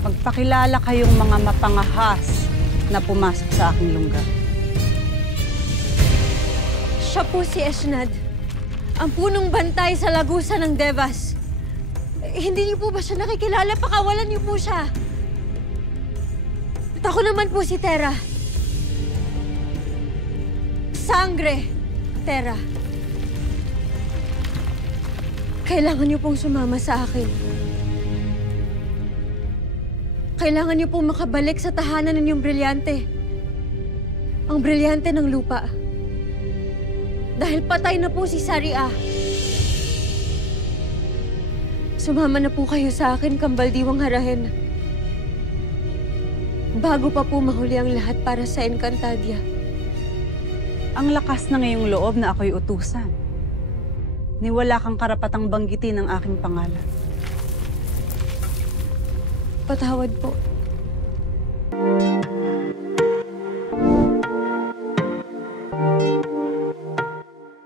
Magpakilala kayong mga mapangahas na pumasok sa aking lungga. Siya po si Eshnad, ang punong bantay sa lagusan ng Devas. Hindi niyo po ba siya nakikilala? Pakawalan niyo po siya. At ako naman po si Terra. Sangre, Terra. Kailangan niyo pong sumama sa akin. Kailangan niyo pong makabalik sa tahanan ninyong brilyante. Ang brilyante ng lupa. Dahil patay na po si Saria. Sumama na po kayo sa akin, Kambaldiwang Harahen. Bago pa po mahuli ang lahat para sa Encantadia. Ang lakas na ngayong loob na ako'y utusan. Ni wala kang karapatang banggitin ang aking pangalan. Patawad po.